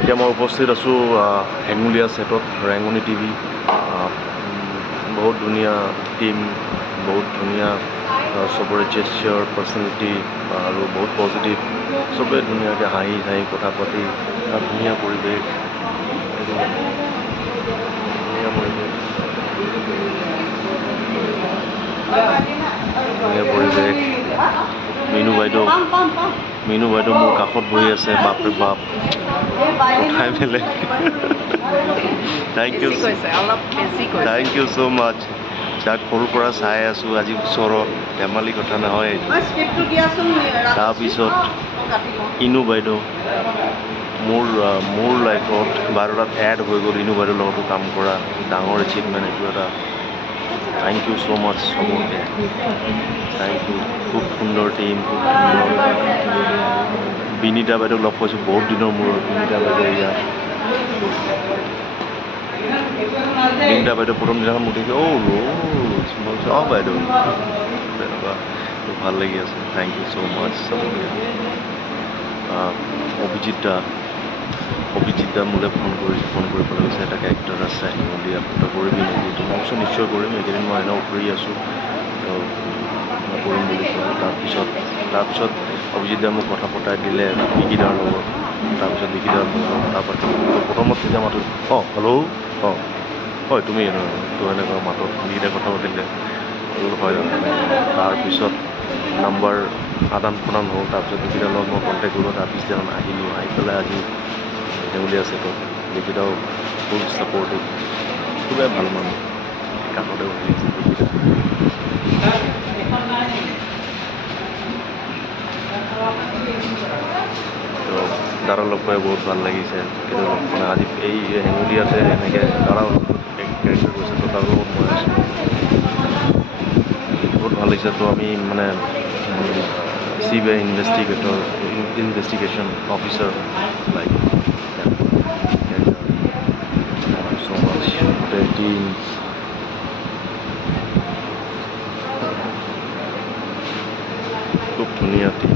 এতিয়া মই উপস্থিত আছোঁ হেঙুলীয়া ছেটত, ৰেঙনি টিভি। বহুত ধুনীয়া টিম, বহুত ধুনীয়া চবৰে জেষ্টাৰ, পাৰ্চনেলিটি আৰু বহুত পজিটিভ। চবেই ধুনীয়াকৈ হাঁহি হাঁহি কথা পাতি, ধুনীয়া পৰিৱেশ, ধুনীয়া পৰিৱেশ, ধুনীয়া পৰিৱেশ। মিনু বাইদেউ মোৰ কাষত বহি আছে, বাপৰে বাপ, কথাই বেলেগ। থেংক ইউ ছ' মাছ। যাক সৰুৰ পৰা চাই আছোঁ আজি ওচৰত, ধেমালি কথা নহয়। তাৰপিছত ইনু বাইদেউ, মোৰ লাইফত বাৰটাত এড হৈ গ'ল ইনু বাইদেউৰ লগতো কাম কৰা, ডাঙৰ এচিভমেণ্ট এইটো এটা। থেংক ইউ ছ' মাছ চবকে, থেংক ইউ। খুব সুন্দৰ টিম, খুব সুন্দৰ। বিনীতা বাইদেউক লগ পাইছোঁ বহুত দিনৰ মূৰত, বিনীতা বাইদেউ ইয়াত। বিনীতা বাইদেউ প্ৰথম দিনাখন মোক দেখি ৰ'জ, মই কৈছোঁ বাইদেউ, তেনেকুৱা ভাল লাগি আছে। থেংক ইউ ছ' মাছ চবকে। অভিজিত দা মোলৈ ফোন কৰি পেলাই কৈছে এটা কেৰেক্টাৰ আছে হেঙুলীয়া, তই কৰিবি নেকি? তো মই কৈছোঁ নিশ্চয় কৰিম, এইকেইদিন মই এনেও ফ্ৰী আছোঁ, তো মই কৰিম বুলি ক'লোঁ। তাৰপিছত অভিজিত দাই মোক কথা পতাই দিলে বিকিদাৰ লগত। তাৰপিছত বিকিদাৰ লগত কথা পাতি প্ৰথমত তেতিয়া মাতোঁ, হেল্ল', হয় তুমি তো এনেকুৱা মাতত বিকিদাই কথা পাতিলে, হয় তাৰপিছত নাম্বাৰ আদান প্ৰদান হ'ল। তাৰপিছত বিকিদাৰ লগত মই কণ্টেক্ট কৰিলোঁ, তাৰ পিছদিনাখন আহিলোঁ, আহি পেলাই আজি হেঙুলীয়া ছেটত। বিকিদাও ফুল ছাপৰ্টিভ, খুবেই ভাল মানুহ, কাষতে বহি আছে বিকিদা। তো দাদা লগ পাই বহুত ভাল লাগিছে, কিন্তু মানে আজি এই হেঙুলীয়াতে এনেকৈ দাদাও কেৰেক্টাৰ কৰিছে, তো তাৰ লগত মই আছোঁ, বহুত ভাল লাগিছে। তো আমি মানে CBI investigation officer like so much, the teams. খুব ধুনীয়া টিম।